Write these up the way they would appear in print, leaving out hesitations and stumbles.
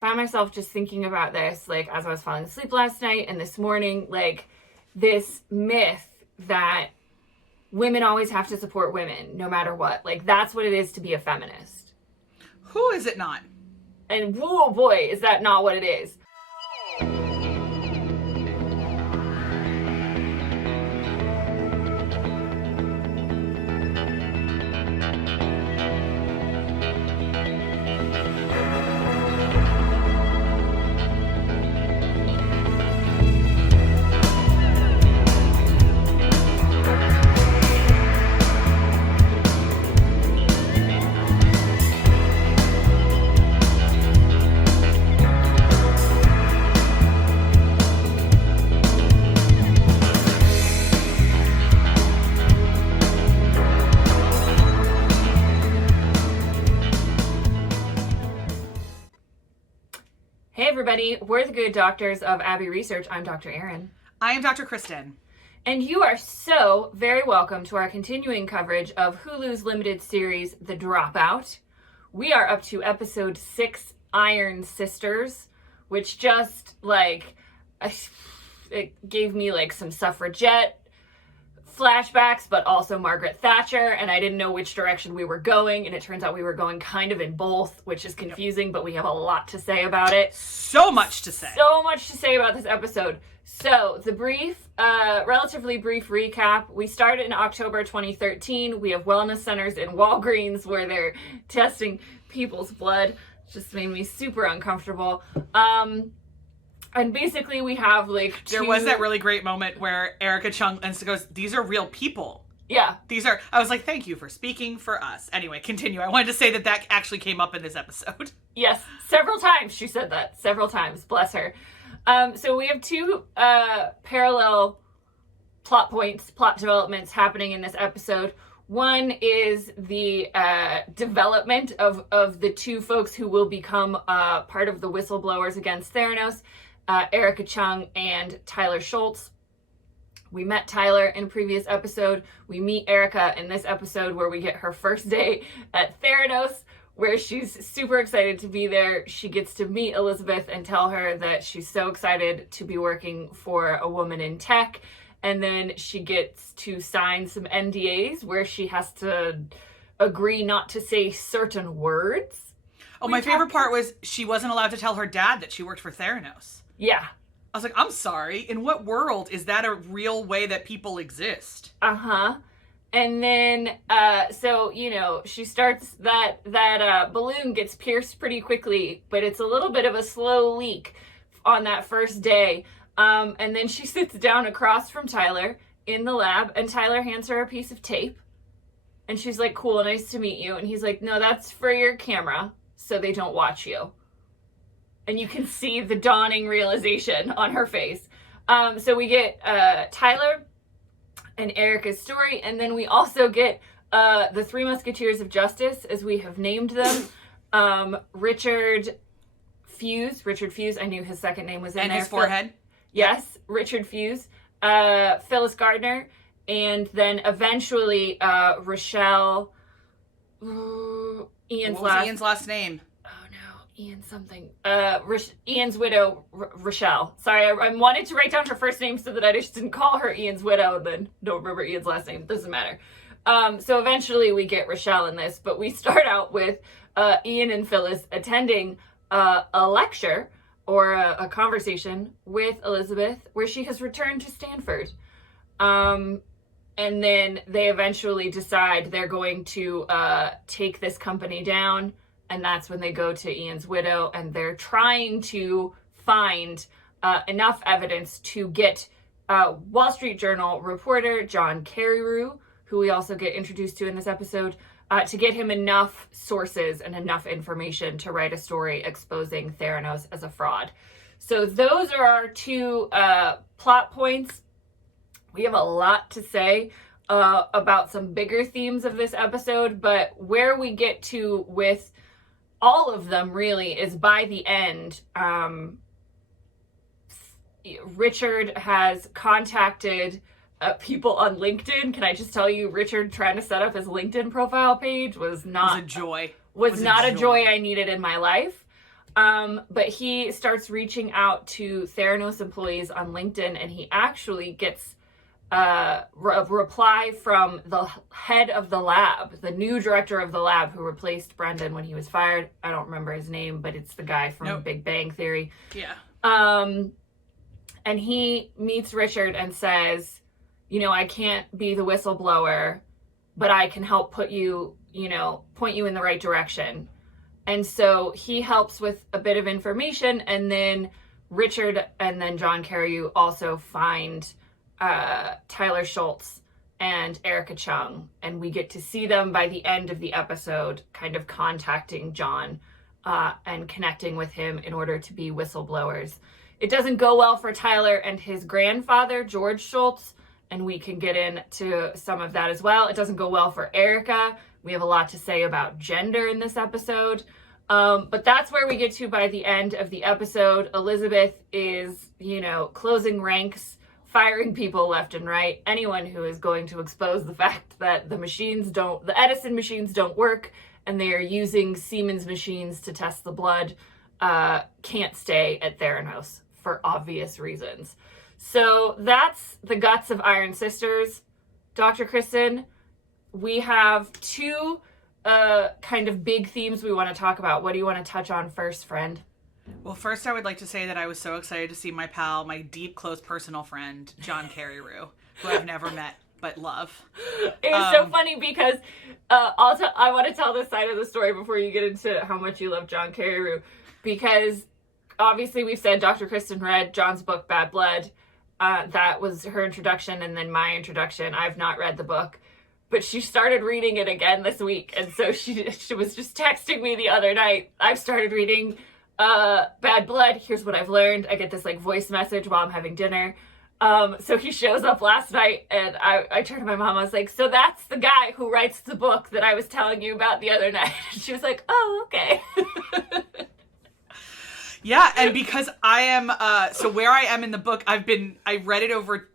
Found myself just thinking about this, like, as I was falling asleep last night and this morning, like, this myth that women always have to support women no matter what. Like, that's what it is to be a feminist. Who is it not? And whoa, boy, is that not what it is. Hey everybody, we're the Good Doctors of Abbey Research. I'm Dr. Erin. I am Dr. Kristen. And you are so very welcome to our continuing coverage of Hulu's limited series, The Dropout. We are up to episode 6, Iron Sisters, which just, like, it gave me, like, some suffragette flashbacks, but also Margaret Thatcher, and I didn't know which direction we were going, and it turns out we were going kind of in both, which is confusing, but we have a lot to say about it. So much to say. So much to say about this episode. So, the relatively brief recap. We started in October 2013. We have wellness centers in Walgreens where they're testing people's blood. It just made me super uncomfortable. And basically we have, like, There was that really great moment where Erica Chung goes, these are real people. Yeah. I was like, thank you for speaking for us. Anyway, continue. I wanted to say that actually came up in this episode. Yes, several times she said that. Several times. Bless her. So we have two parallel plot developments happening in this episode. One is the development of the two folks who will become part of the whistleblowers against Theranos, Erica Chung and Tyler Schultz. We met Tyler in a previous episode. We meet Erica in this episode where we get her first day at Theranos, where she's super excited to be there. She gets to meet Elizabeth and tell her that she's so excited to be working for a woman in tech. And then she gets to sign some NDAs where she has to agree not to say certain words. Oh, my favorite part was she wasn't allowed to tell her dad that she worked for Theranos. Yeah. I was like, I'm sorry. In what world is that a real way that people exist? Uh-huh. And then, so, you know, she starts that balloon gets pierced pretty quickly, but it's a little bit of a slow leak on that first day. And then she sits down across from Tyler in the lab, and Tyler hands her a piece of tape. And she's like, cool, nice to meet you. And he's like, no, that's for your camera, so they don't watch you. And you can see the dawning realization on her face. So we get Tyler and Erica's story, and then we also get the Three Musketeers of Justice, as we have named them. Richard Fuse, I knew his second name was in and there. And his forehead. Yes, Richard Fuse, Phyllis Gardner, and then eventually Rochelle. Ian's last name? Oh no, Ian something. Ian's widow, Rochelle. Sorry, I wanted to write down her first name so that I just didn't call her Ian's widow and then don't remember Ian's last name. Doesn't matter. So eventually we get Rochelle in this, but we start out with Ian and Phyllis attending a lecture or a conversation with Elizabeth where she has returned to Stanford. And then they eventually decide they're going to take this company down, and that's when they go to Ian's widow, and they're trying to find enough evidence to get Wall Street Journal reporter John Carreyrou, who we also get introduced to in this episode, to get him enough sources and enough information to write a story exposing Theranos as a fraud. So those are our two plot points. We have a lot to say about some bigger themes of this episode, but where we get to with all of them really is by the end. Richard has contacted people on LinkedIn. Can I just tell you, Richard trying to set up his LinkedIn profile page was not a joy. Was not a joy I needed in my life. But he starts reaching out to Theranos employees on LinkedIn, and he actually gets a reply from the head of the lab, the new director of the lab who replaced Brendan when he was fired. I don't remember his name, but it's the guy from Big Bang Theory. Yeah. And he meets Richard and says, you know, I can't be the whistleblower, but I can help point you in the right direction. And so he helps with a bit of information, and then Richard and then John Carreyrou also find Tyler Schultz and Erica Chung, and we get to see them by the end of the episode kind of contacting John and connecting with him in order to be whistleblowers. It doesn't go well for Tyler and his grandfather, George Schultz, and we can get into some of that as well. It doesn't go well for Erica. We have a lot to say about gender in this episode. But that's where we get to by the end of the episode. Elizabeth is, closing ranks, firing people left and right. Anyone who is going to expose the fact that the Edison machines don't work, and they are using Siemens machines to test the blood, can't stay at Theranos for obvious reasons. So that's the guts of Iron Sisters. Dr. Kristen, we have two kind of big themes we want to talk about. What do you want to touch on first, friend? Well, first I would like to say that I was so excited to see my pal, my deep, close personal friend, John Carreyrou, who I've never met but love. It was so funny because I want to tell this side of the story before you get into how much you love John Carreyrou, because obviously we've said Dr. Kristen read John's book, Bad Blood. That was her introduction, and then my introduction. I've not read the book, but she started reading it again this week, and so she was just texting me the other night. I've started reading Bad Blood. Here's what I've learned. I get this voice message while I'm having dinner. So he shows up last night, and I turned to my mom. I was like, so that's the guy who writes the book that I was telling you about the other night. She was like, oh, okay. Yeah, and because I am, so where I am in the book, I read it over,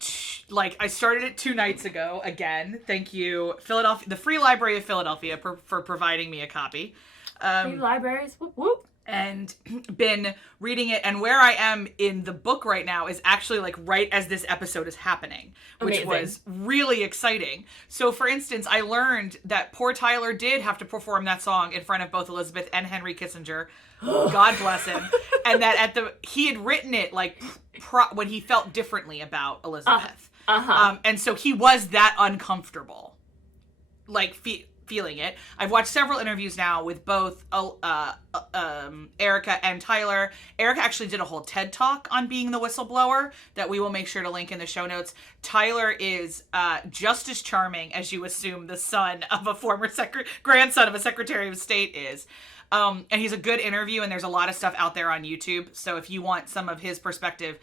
I started it 2 nights ago, again. Thank you, Philadelphia, the Free Library of Philadelphia for providing me a copy. Free libraries, whoop whoop. And been reading it, and where I am in the book right now is actually right as this episode is happening, which Amazing. Was really exciting. So for instance, I learned that poor Tyler did have to perform that song in front of both Elizabeth and Henry Kissinger. God bless him. And that he had written it when he felt differently about Elizabeth. And so he was that uncomfortable, feeling it. I've watched several interviews now with both Erica and Tyler. Erica actually did a whole TED Talk on being the whistleblower that we will make sure to link in the show notes. Tyler is just as charming as you assume the son of a former grandson of a Secretary of State is. And he's a good interview, and there's a lot of stuff out there on YouTube. So if you want some of his perspective,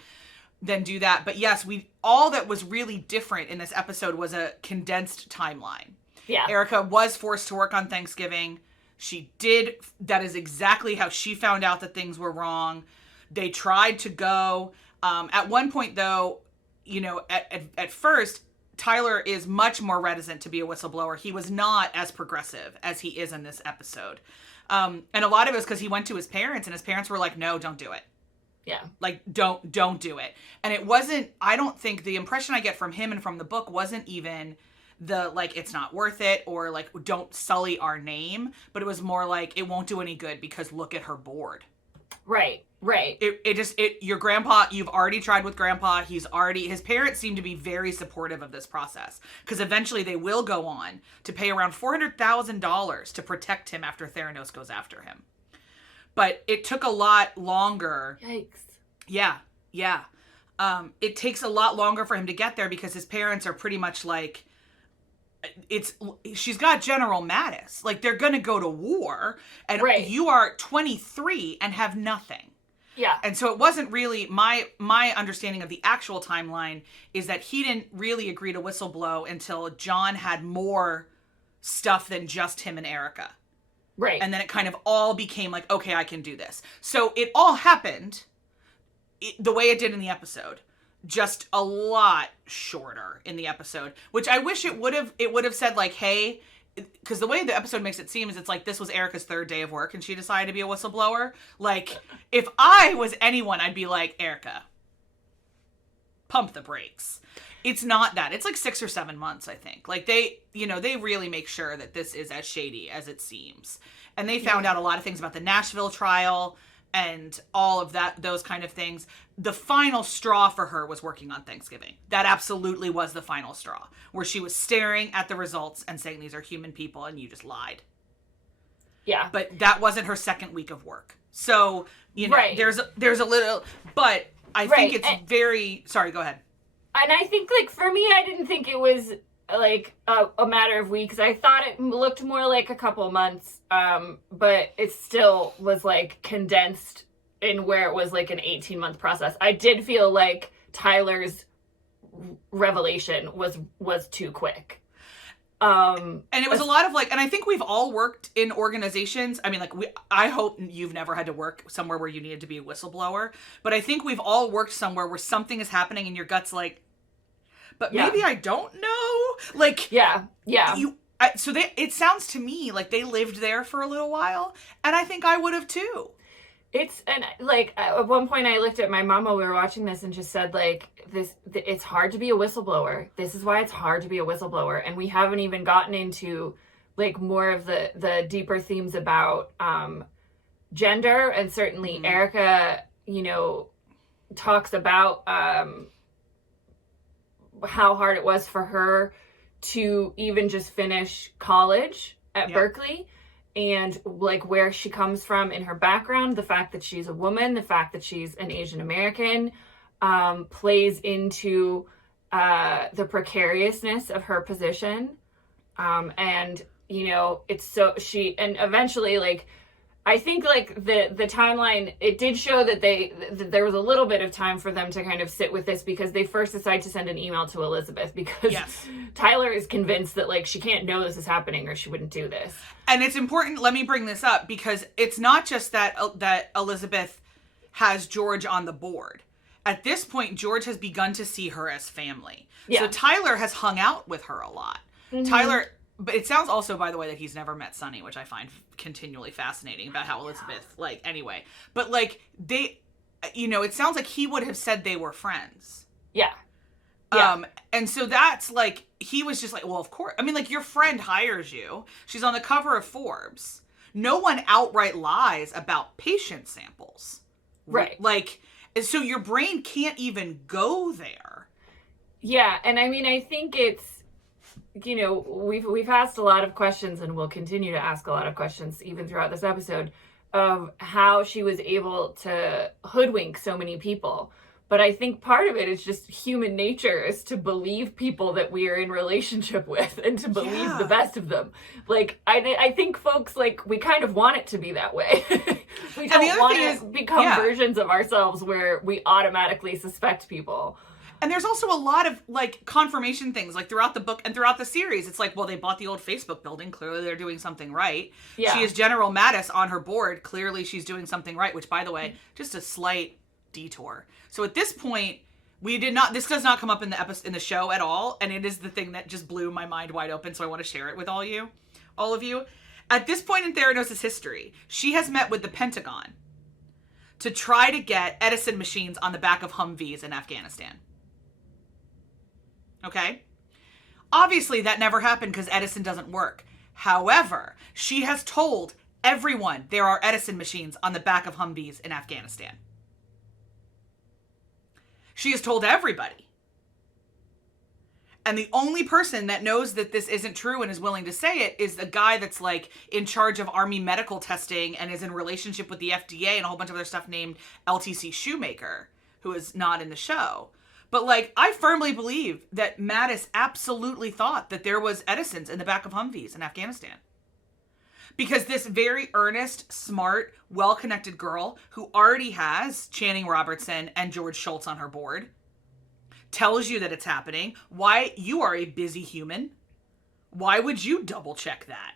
then do that. But yes, all that was really different in this episode was a condensed timeline. Yeah. Erica was forced to work on Thanksgiving. She did. That is exactly how she found out that things were wrong. They tried to go. At one point, though, at first, Tyler is much more reticent to be a whistleblower. He was not as progressive as he is in this episode. And a lot of it was because he went to his parents, and his parents were like, no, don't do it. Yeah. Don't do it. And it wasn't, I don't think the impression I get from him and from the book wasn't even it's not worth it, or don't sully our name, but it was more it won't do any good because look at her board. Right. Your grandpa, you've already tried with grandpa. His parents seem to be very supportive of this process, because eventually they will go on to pay around $400,000 to protect him after Theranos goes after him. But it took a lot longer. Yikes. Yeah. It takes a lot longer for him to get there because his parents are pretty much she's got General Mattis. They're going to go to war, and right. You are 23 and have nothing. Yeah. And so it wasn't really my understanding of the actual timeline is that he didn't really agree to whistleblow until John had more stuff than just him and Erica. Right. And then it kind of all became okay, I can do this. So it all happened the way it did in the episode. Just a lot shorter in the episode, which I wish it would have said hey, because the way the episode makes it seem is it's like this was Erica's third day of work and she decided to be a whistleblower. Like, if I was anyone, I'd be like, Erica, pump the brakes. It's not that. It's like 6 or 7 months, I think. Like, they really make sure that this is as shady as it seems. And they found out a lot of things about the Nashville trial and all of that, those kind of things. The final straw for her was working on Thanksgiving. That absolutely was the final straw, where she was staring at the results and saying, these are human people and you just lied. Yeah. But that wasn't her second week of work. So, right. there's a little, but I think it's very, sorry, go ahead. And I think, like, for me, I didn't think it was, like, a matter of weeks. I thought it looked more like a couple months, but it still was, like, condensed in where it was, like, an 18-month process. I did feel like Tyler's revelation was too quick. And it was a lot of, like, and I think we've all worked in organizations. I mean, like, I hope you've never had to work somewhere where you needed to be a whistleblower, but I think we've all worked somewhere where something is happening and your gut's like, but maybe I don't know. Like, yeah. It sounds to me like they lived there for a little while, and I think I would have too. And like, at one point I looked at my mom while we were watching this and just said, like, it's hard to be a whistleblower. This is why it's hard to be a whistleblower. And we haven't even gotten into, like, more of the deeper themes about gender. And certainly Erica, talks about how hard it was for her to even just finish college at Berkeley. And, like, where she comes from in her background, the fact that she's a woman, the fact that she's an Asian American, plays into the precariousness of her position. And, it's so and eventually, like, I think, like, the timeline, it did show that there was a little bit of time for them to kind of sit with this, because they first decide to send an email to Elizabeth, because Tyler is convinced that, like, she can't know this is happening or she wouldn't do this. And it's important, let me bring this up, because it's not just that Elizabeth has George on the board. At this point, George has begun to see her as family. Yeah. So Tyler has hung out with her a lot. Mm-hmm. But it sounds also, by the way, that he's never met Sonny, which I find continually fascinating about how Elizabeth, like, anyway. But, like, they, it sounds like he would have said they were friends. Yeah. And so that's, like, he was just like, well, of course. I mean, like, your friend hires you. She's on the cover of Forbes. No one outright lies about patient samples. Right. Like, so your brain can't even go there. Yeah, and I mean, I think it's, we've asked a lot of questions, and we'll continue to ask a lot of questions even throughout this episode, of how she was able to hoodwink so many people. But I think part of it is just human nature, is to believe people that we are in relationship with and to believe the best of them. Like, I think folks, like, we kind of want it to be that way. We don't want to become versions of ourselves where we automatically suspect people. And there's also a lot of, like, confirmation things, like, throughout the book and throughout the series. It's like, well, they bought the old Facebook building. Clearly they're doing something right. Yeah. She has General Mattis on her board. Clearly she's doing something right, which, by the way, just a slight detour. So at this point, this does not come up in the show at all. And it is the thing that just blew my mind wide open. So I want to share it with all of you. At this point in Theranos' history, she has met with the Pentagon to try to get Edison machines on the back of Humvees in Afghanistan. Okay? Obviously, that never happened because Edison doesn't work. However, she has told everyone there are Edison machines on the back of Humvees in Afghanistan. She has told everybody. And the only person that knows that this isn't true and is willing to say it is the guy that's, like, in charge of Army medical testing and is in relationship with the FDA and a whole bunch of other stuff, named LTC Shoemaker, who is not in the show. But, like, I firmly believe that Mattis absolutely thought that there was Edisons in the back of Humvees in Afghanistan. Because this very earnest, smart, well-connected girl who already has Channing Robertson and George Shultz on her board tells you that it's happening. Why? You are a busy human. Why would you double-check that?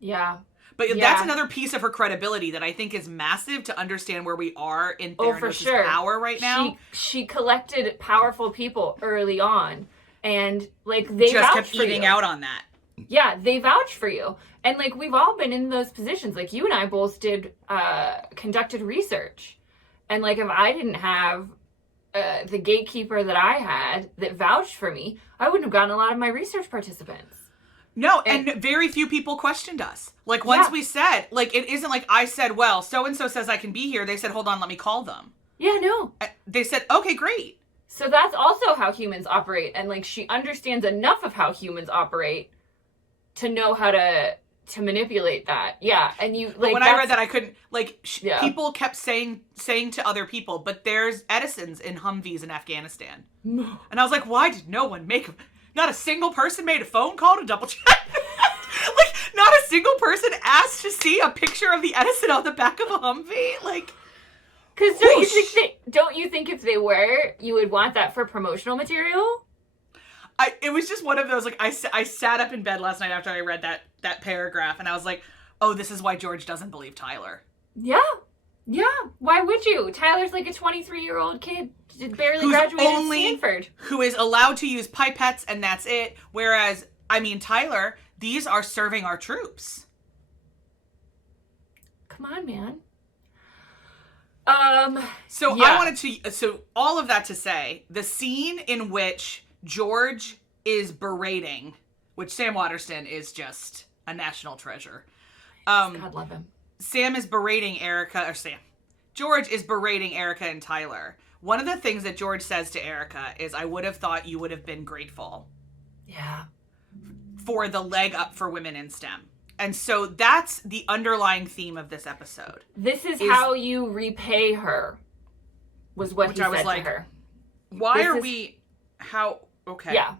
Yeah. But that's another piece of her credibility that I think is massive to understand where we are in Theranos' power right now. She collected powerful people early on, and, like, they just kept freaking out on that. Yeah, they vouch for you. And like, we've all been in those positions. Like, you and I both conducted research. And like, if I didn't have the gatekeeper that I had that vouched for me, I wouldn't have gotten a lot of my research participants. No, and very few people questioned us. Like, once we said, like, it isn't like I said, well, so-and-so says I can be here. They said, hold on, let me call them. Yeah, no. They said, okay, great. So that's also how humans operate. And like, she understands enough of how humans operate to know how to manipulate that. Yeah. And you, like, when I read that, I couldn't, like, people kept saying to other people, but there's Edisons in Humvees in Afghanistan. And I was like, why did no one not a single person made a phone call to double check? Like, not a single person asked to see a picture of the Edison on the back of a Humvee? Like, because don't you think if they were, you would want that for promotional material? It was just one of those, like, I sat up in bed last night after I read that paragraph, and I was like, oh, this is why George doesn't believe Tyler. Yeah. Yeah. Why would you? Tyler's like a 23-year-old kid, barely graduated Stanford. Who is allowed to use pipettes, and that's it. Whereas, I mean, Tyler, these are serving our troops. Come on, man. So I wanted to, so all of that to say, the scene in which George is berating, which Sam Waterston is just a national treasure. God love him. George is berating Erica and Tyler. One of the things that George says to Erica is, I would have thought you would have been grateful. Yeah. For the leg up for women in STEM. And so that's the underlying theme of this episode. This is how you repay her, was what he said to her. Okay. Yeah.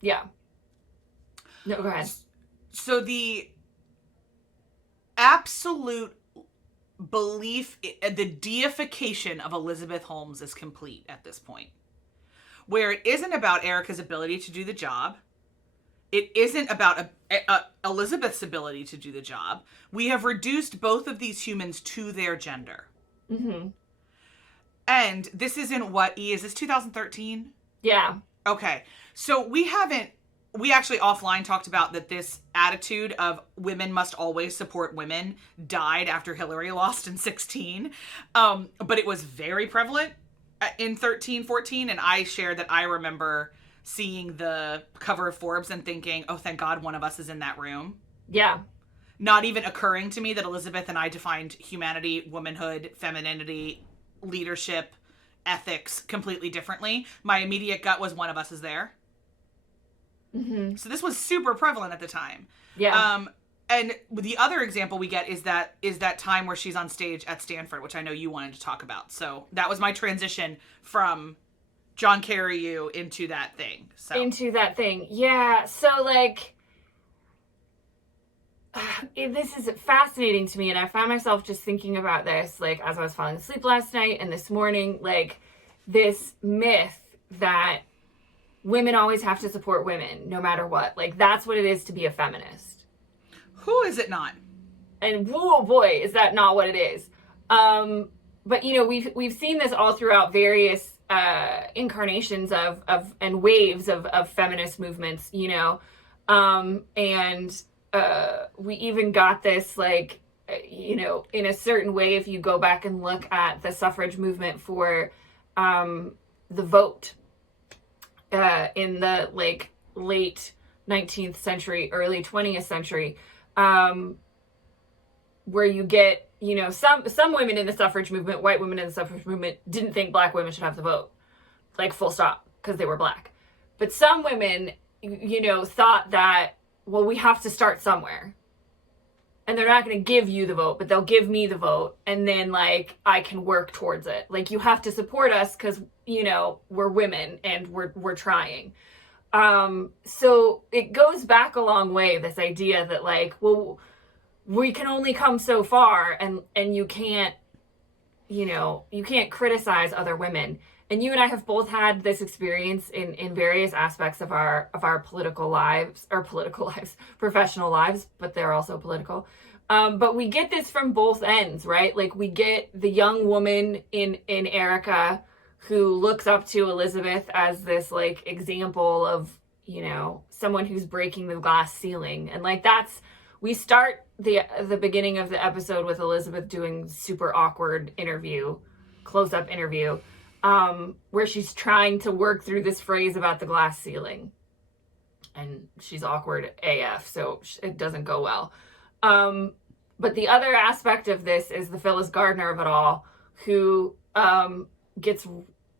Yeah. No, go ahead. So the absolute belief, the deification of Elizabeth Holmes is complete at this point. Where it isn't about Erica's ability to do the job. It isn't about Elizabeth's ability to do the job. We have reduced both of these humans to their gender. Mm-hmm. And this isn't is this 2013? Yeah. Okay. So we actually offline talked about that this attitude of women must always support women died after Hillary lost in 2016. But it was very prevalent in 13, 14. And I shared that I remember seeing the cover of Forbes and thinking, oh, thank God one of us is in that room. Yeah. Not even occurring to me that Elizabeth and I defined humanity, womanhood, femininity, leadership, ethics completely differently. My immediate gut was one of us is there. Mm-hmm. So this was super prevalent at the time. Yeah. And the other example we get is that time where she's on stage at Stanford, which I know you wanted to talk about. So that was my transition from John Carreyrou into that thing. Yeah. So, like, this is fascinating to me, and I found myself just thinking about this, like, as I was falling asleep last night and this morning, like, this myth that women always have to support women, no matter what. Like, that's what it is to be a feminist. Who is it not? And, whoa, boy, is that not what it is. But, you know, we've seen this all throughout various incarnations of and waves of feminist movements, you know, and we even got this, like, you know, in a certain way, if you go back and look at the suffrage movement for the vote in the, like, late 19th century, early 20th century, where you get, you know, some women in the suffrage movement, white women in the suffrage movement, didn't think black women should have the vote, like, full stop, because they were black. But some women, you know, thought that, well, we have to start somewhere. And they're not going to give you the vote, but they'll give me the vote, and then, like, I can work towards it. Like, you have to support us because, you know, we're women and we're trying. So it goes back a long way, this idea that, like, well, we can only come so far, and you can't, you know, you can't criticize other women. And you and I have both had this experience in various aspects of our professional lives, but they're also political. But we get this from both ends, right? Like, we get the young woman in Erica who looks up to Elizabeth as this, like, example of, someone who's breaking the glass ceiling. And like we start the beginning of the episode with Elizabeth doing super awkward close-up interview, where she's trying to work through this phrase about the glass ceiling. And she's awkward AF, so it doesn't go well. But the other aspect of this is the Phyllis Gardner of it all, who gets,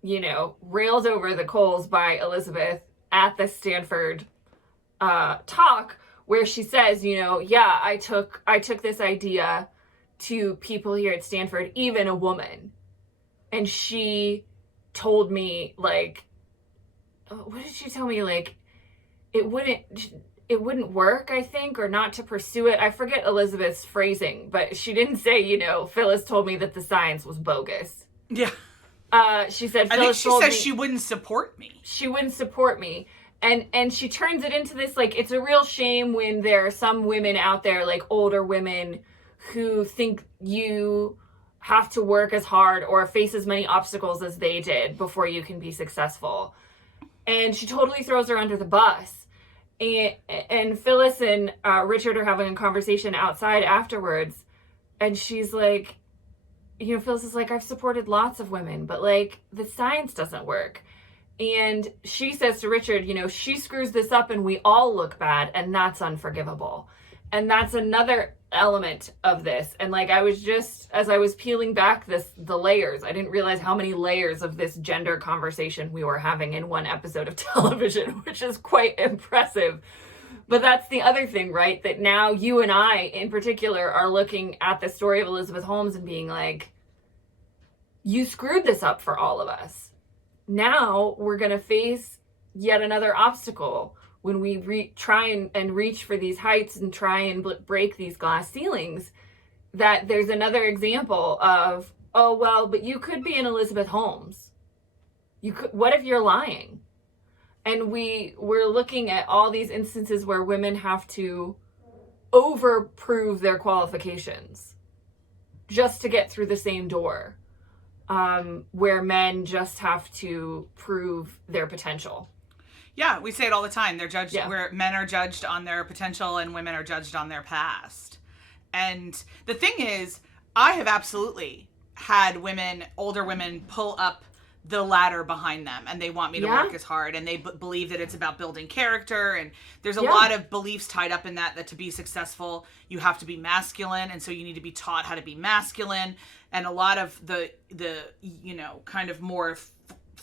railed over the coals by Elizabeth at the Stanford talk, where she says, I took this idea to people here at Stanford, even a woman. And she told me, like, what did she tell me? Like, it wouldn't work, I think, or not to pursue it. I forget Elizabeth's phrasing, but she didn't say, Phyllis told me that the science was bogus. Yeah. She said, I think she says she wouldn't support me. She wouldn't support me. And she turns it into this, like, it's a real shame when there are some women out there, like older women, who think you have to work as hard or face as many obstacles as they did before you can be successful. And she totally throws her under the bus. And Phyllis and Richard are having a conversation outside afterwards. And she's like, Phyllis is like, I've supported lots of women, but like the science doesn't work. And she says to Richard, she screws this up and we all look bad, and that's unforgivable. And that's another element of this. And like, as I was peeling back the layers, I didn't realize how many layers of this gender conversation we were having in one episode of television, which is quite impressive. But that's the other thing, right? That now you and I in particular are looking at the story of Elizabeth Holmes and being like, you screwed this up for all of us. Now we're going to face yet another obstacle when we try and reach for these heights and try and break these glass ceilings, that there's another example of, oh, well, but you could be an Elizabeth Holmes. What if you're lying? And we're looking at all these instances where women have to overprove their qualifications just to get through the same door, where men just have to prove their potential. Yeah, we say it all the time. They're judged where men are judged on their potential and women are judged on their past. And the thing is, I have absolutely had older women pull up the ladder behind them, and they want me to work as hard, and they believe that it's about building character, and there's a lot of beliefs tied up in that to be successful, you have to be masculine, and so you need to be taught how to be masculine. And a lot of the kind of more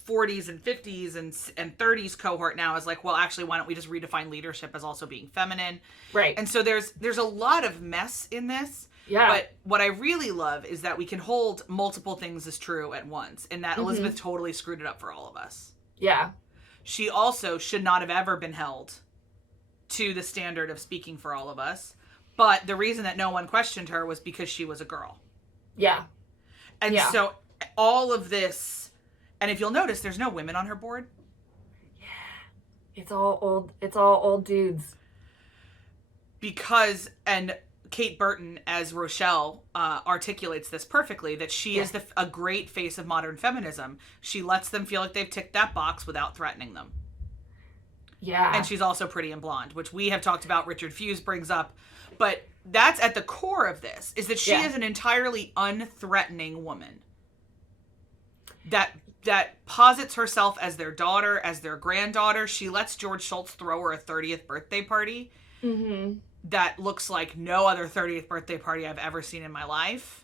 40s and 50s and 30s cohort now is like, well, actually, why don't we just redefine leadership as also being feminine? Right. And so there's a lot of mess in this. Yeah. But what I really love is that we can hold multiple things as true at once, and that Elizabeth totally screwed it up for all of us. Yeah. She also should not have ever been held to the standard of speaking for all of us. But the reason that no one questioned her was because she was a girl. Yeah. And so all of this, and if you'll notice, there's no women on her board. Yeah. It's all old dudes. Because, and Kate Burton as Rochelle articulates this perfectly, that she is a great face of modern feminism. She lets them feel like they've ticked that box without threatening them. Yeah. And she's also pretty and blonde, which we have talked about, Richard Fuse brings up. But that's at the core of this, is that she is an entirely unthreatening woman. That posits herself as their daughter, as their granddaughter. She lets George Shultz throw her a 30th birthday party. Mm-hmm. That looks like no other 30th birthday party I've ever seen in my life.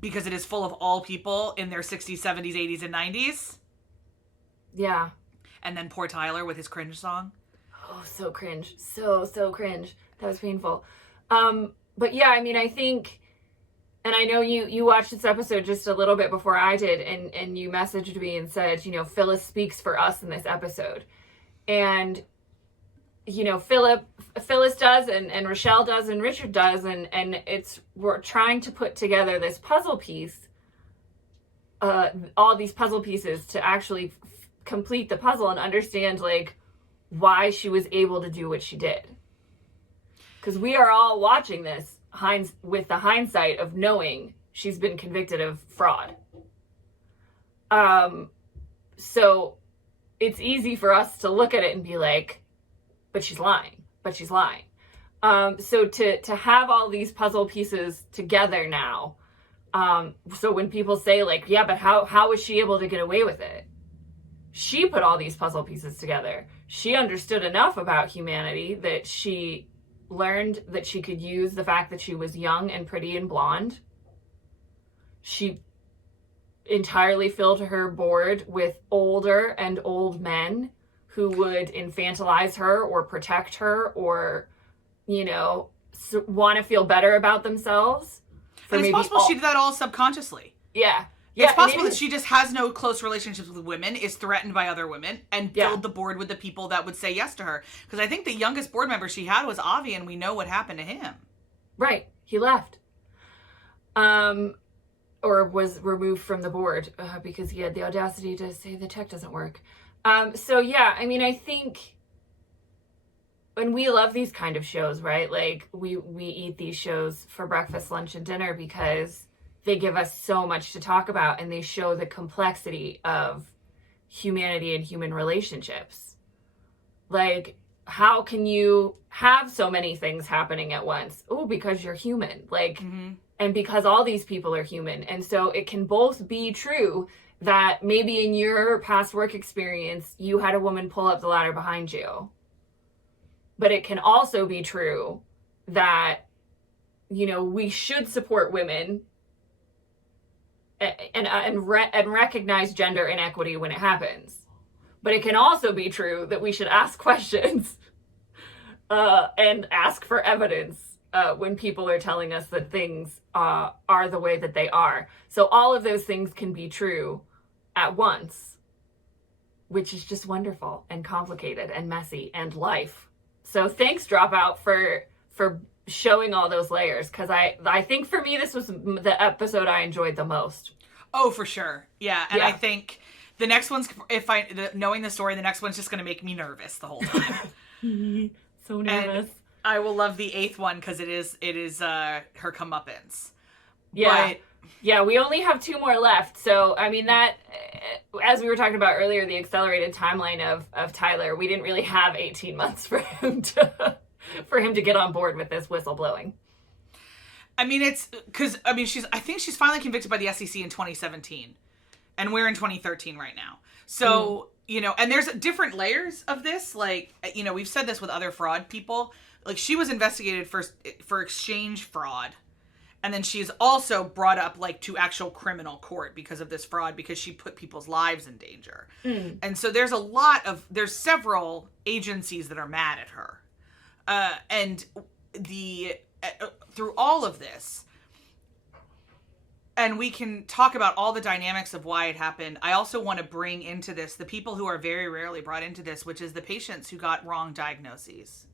Because it is full of all people in their 60s, 70s, 80s, and 90s. Yeah. And then poor Tyler with his cringe song. Oh, so cringe. So cringe. That was painful. But yeah, I mean, I think, and I know you watched this episode just a little bit before I did, and you messaged me and said, Phyllis speaks for us in this episode. And Phyllis does, and Rochelle does, and Richard does, and we're trying to put together this puzzle piece, all these puzzle pieces to actually complete the puzzle and understand like why she was able to do what she did. Because we are all watching this with the hindsight of knowing she's been convicted of fraud. So it's easy for us to look at it and be like, but she's lying, but she's lying. So to have all these puzzle pieces together now, so when people say like, yeah, but how was she able to get away with it? She put all these puzzle pieces together. She understood enough about humanity that she learned that she could use the fact that she was young and pretty and blonde. She entirely filled her board with older and old men who would infantilize her or protect her or, you know, want to feel better about themselves. And it's possible she did that all subconsciously. Yeah. It's possible that she just has no close relationships with women, is threatened by other women, and filled the board with the people that would say yes to her. Because I think the youngest board member she had was Avi, and we know what happened to him. Right. He left. Or was removed from the board because he had the audacity to say the tech doesn't work. So yeah, I mean, I think when we love these kind of shows, right? Like we eat these shows for breakfast, lunch, and dinner because they give us so much to talk about and they show the complexity of humanity and human relationships. Like, how can you have so many things happening at once? Oh, because you're human. Like, and because all these people are human. And so it can both be true that maybe in your past work experience, you had a woman pull up the ladder behind you. But it can also be true that, you know, we should support women and recognize gender inequity when it happens. But it can also be true that we should ask questions and ask for evidence when people are telling us that things are the way that they are. So all of those things can be true at once, which is just wonderful and complicated and messy and life. So thanks, Dropout, for showing all those layers, because I think for me this was the episode I enjoyed the most. Oh, for sure. Yeah, and I think the next one's, knowing the story, the next one's just going to make me nervous the whole time. So nervous. And I will love the 8th one because it is her comeuppance. Yeah. But, yeah, we only have 2 more left. So, I mean, that, as we were talking about earlier, the accelerated timeline of Tyler, we didn't really have 18 months for him to get on board with this whistleblowing. I mean, it's because, I mean, I think she's finally convicted by the SEC in 2017. And we're in 2013 right now. So, you know, and there's different layers of this. Like, you know, we've said this with other fraud people. Like, she was investigated for exchange fraud. And then she's also brought up, like, to actual criminal court because of this fraud, because she put people's lives in danger. And so there's there's several agencies that are mad at her. And through all of this, and we can talk about all the dynamics of why it happened, I also want to bring into this the people who are very rarely brought into this, which is the patients who got wrong diagnoses.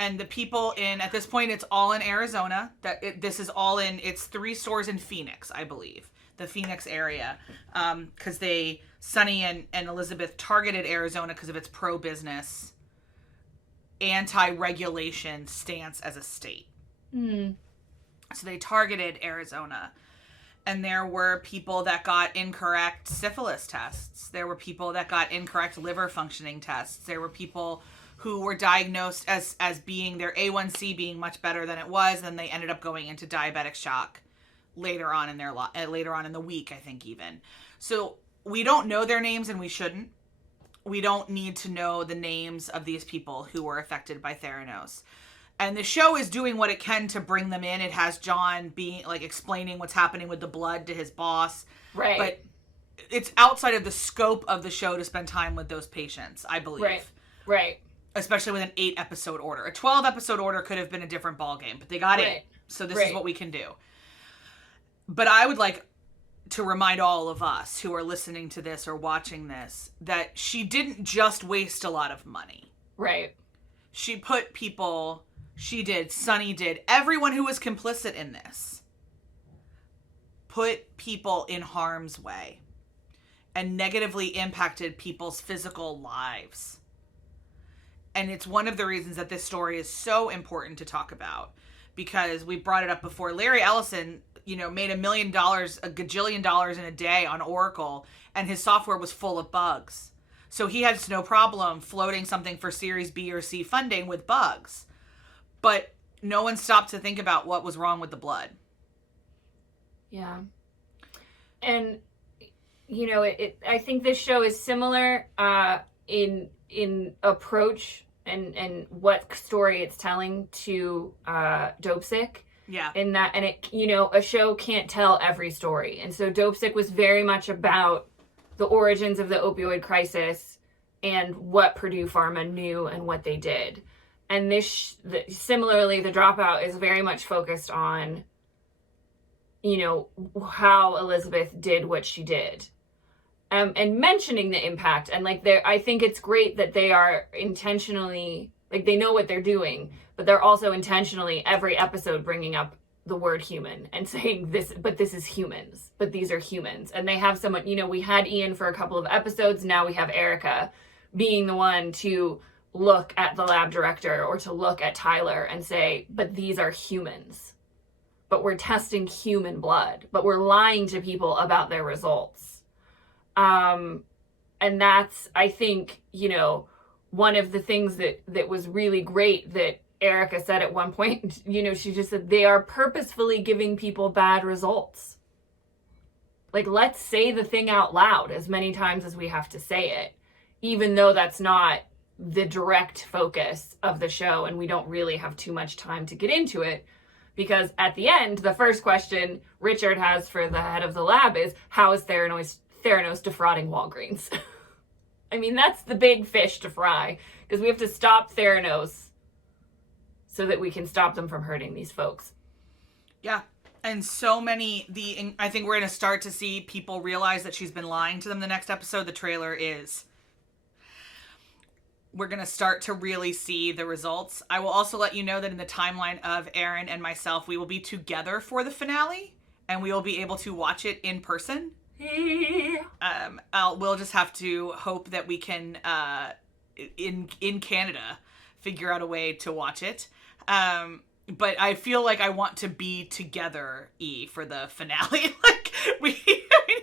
And the people at this point, it's all in Arizona. This is all it's 3 stores in Phoenix, I believe. The Phoenix area. Because Sunny and Elizabeth targeted Arizona because of its pro-business, anti-regulation stance as a state. So they targeted Arizona. And there were people that got incorrect syphilis tests. There were people that got incorrect liver functioning tests. There were people who were diagnosed as being their A1C being much better than it was, and they ended up going into diabetic shock later on in later on in the week, I think even. So we don't know their names, and we shouldn't. We don't need to know the names of these people who were affected by Theranos. And the show is doing what it can to bring them in. It has John being explaining what's happening with the blood to his boss. Right. But it's outside of the scope of the show to spend time with those patients, I believe. Right. Especially with an 8-episode order. A 12-episode order could have been a different ballgame, but they got 8. So this is what we can do. But I would like to remind all of us who are listening to this or watching this that she didn't just waste a lot of money. Right. She put people, Sunny did, everyone who was complicit in this, put people in harm's way and negatively impacted people's physical lives. And it's one of the reasons that this story is so important to talk about, because we brought it up before. Larry Ellison, made $1 million, a gajillion dollars in a day on Oracle, and his software was full of bugs. So he has no problem floating something for Series B or C funding with bugs. But no one stopped to think about what was wrong with the blood. Yeah. And, I think this show is similar in approach and what story it's telling to Dopesick. Yeah. In that, and a show can't tell every story. And so Dopesick was very much about the origins of the opioid crisis and what Purdue Pharma knew and what they did. And similarly, The Dropout is very much focused on, how Elizabeth did what she did. And mentioning the impact. And I think it's great that they are intentionally, they know what they're doing, but they're also intentionally every episode bringing up the word human and saying this is humans, but these are humans. And they have someone, we had Ian for a couple of episodes. Now we have Erica being the one to look at the lab director or to look at Tyler and say, but these are humans, but we're testing human blood, but we're lying to people about their results. And that's, I think, one of the things that was really great that Erica said at one point, she just said, they are purposefully giving people bad results. Let's say the thing out loud as many times as we have to say it, even though that's not the direct focus of the show. And we don't really have too much time to get into it because at the end, the first question Richard has for the head of the lab is, how is Theranos defrauding Walgreens? I mean, that's the big fish to fry because we have to stop Theranos so that we can stop them from hurting these folks. Yeah. And so many, I think we're going to start to see people realize that she's been lying to them the next episode. The trailer is. We're going to start to really see the results. I will also let you know that in the timeline of Aaron and myself, we will be together for the finale and we will be able to watch it in person. We'll just have to hope that we can, in Canada, figure out a way to watch it. But I feel like I want to be together, for the finale. We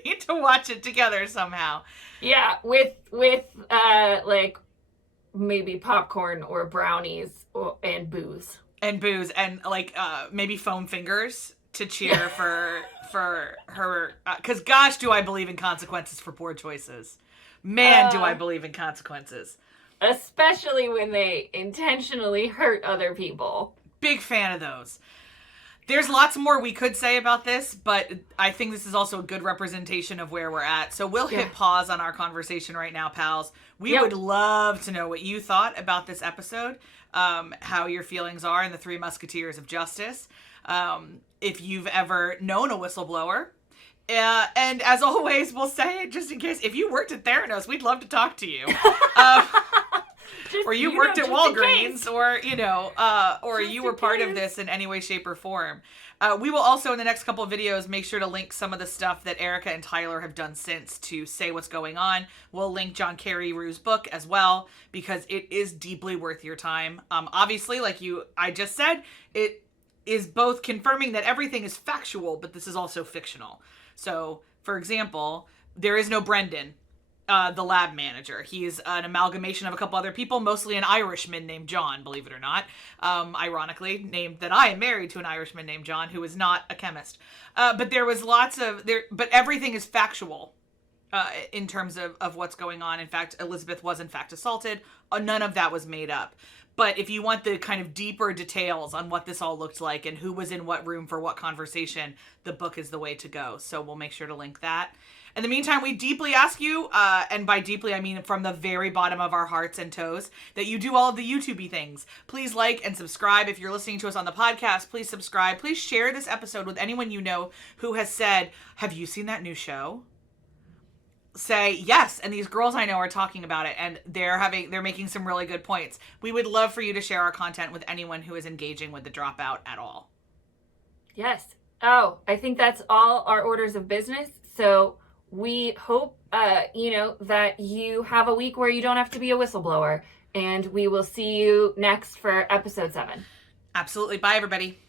need to watch it together somehow. Yeah, with maybe popcorn or brownies and booze. And maybe foam fingers to cheer for her. Because gosh, do I believe in consequences for poor choices. Man, do I believe in consequences. Especially when they intentionally hurt other people. Big fan of those. There's lots more we could say about this, but I think this is also a good representation of where we're at. So we'll hit pause on our conversation right now, pals. We would love to know what you thought about this episode, how your feelings are in the Three Musketeers of Justice, if you've ever known a whistleblower. And as always, we'll say it just in case, if you worked at Theranos, we'd love to talk to you. Or you worked at Walgreens, or you were part of this in any way, shape, or form. We will also, in the next couple of videos, make sure to link some of the stuff that Erica and Tyler have done since to say what's going on. We'll link John Carreyrou's book as well, because it is deeply worth your time. Obviously, I just said, it is both confirming that everything is factual, but this is also fictional. So, for example, there is no Brendan, the lab manager. He is an amalgamation of a couple other people, mostly an Irishman named John, believe it or not. Ironically, named that I am married to an Irishman named John, who is not a chemist. But there was but everything is factual in terms of what's going on. In fact, Elizabeth was in fact assaulted. None of that was made up. But if you want the kind of deeper details on what this all looked like and who was in what room for what conversation, the book is the way to go. So we'll make sure to link that. In the meantime, we deeply ask you, and by deeply I mean from the very bottom of our hearts and toes, that you do all of the YouTube-y things. Please like and subscribe. If you're listening to us on the podcast, please subscribe. Please share this episode with anyone you know who has said, have you seen that new show? Say yes, and these girls I know are talking about it, and they're making some really good points. We would love for you to share our content with anyone who is engaging with The Dropout at all. Yes. Oh, I think that's all our orders of business. So we hope, that you have a week where you don't have to be a whistleblower, and we will see you next for episode 7. Absolutely. Bye, everybody.